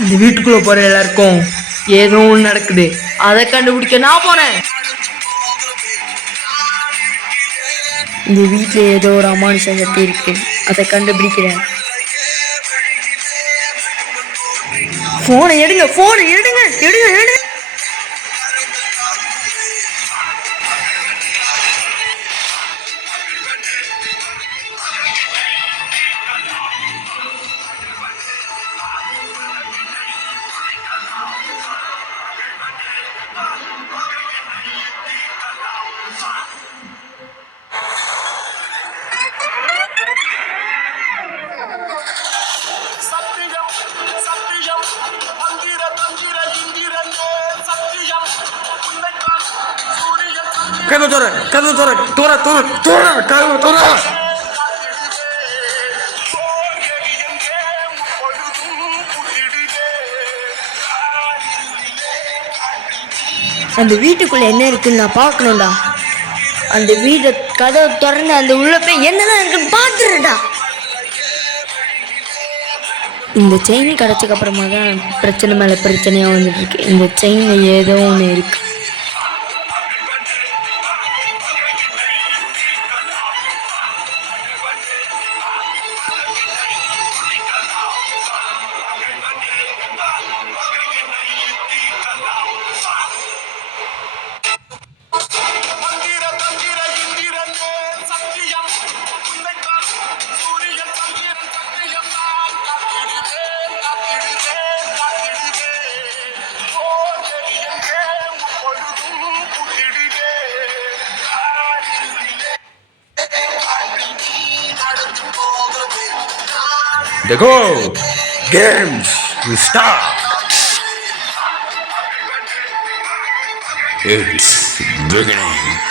அந்த வீட்டுக்குள்ள போற எல்லாருக்கும் ஏதோ ஒன்று நடக்குது. அதை கண்டுபிடிக்க நான் போனேன். இந்த வீட்டுல ஏதோ ஒரு அமானுஷ சக்தி இருக்கு, அதை கண்டுபிடிக்கிறேன். போனை எடுங்க, போனை எடுங்க, எடுங்க, எடுங்க. கதவு தோற, கதவு தோற, தோற, தோற, தோற, கதவு தோற. அந்த வீட்டுக்குள்ள என்ன இருக்குன்னு நான் பார்க்கணும்டா. அந்த வீட்டை கதவை திறந்து அந்த உள்ள போய் என்னதான் இருக்குன்னு பார்த்துருடா. இந்த செயின் கிடைச்சக்கு அப்புறமா தான் பிரச்சனை மேல பிரச்சனையா வந்துட்டு இருக்கு. இந்த செயின்ல ஏதோ ஒன்று இருக்கு. The go games will start. It's beginning.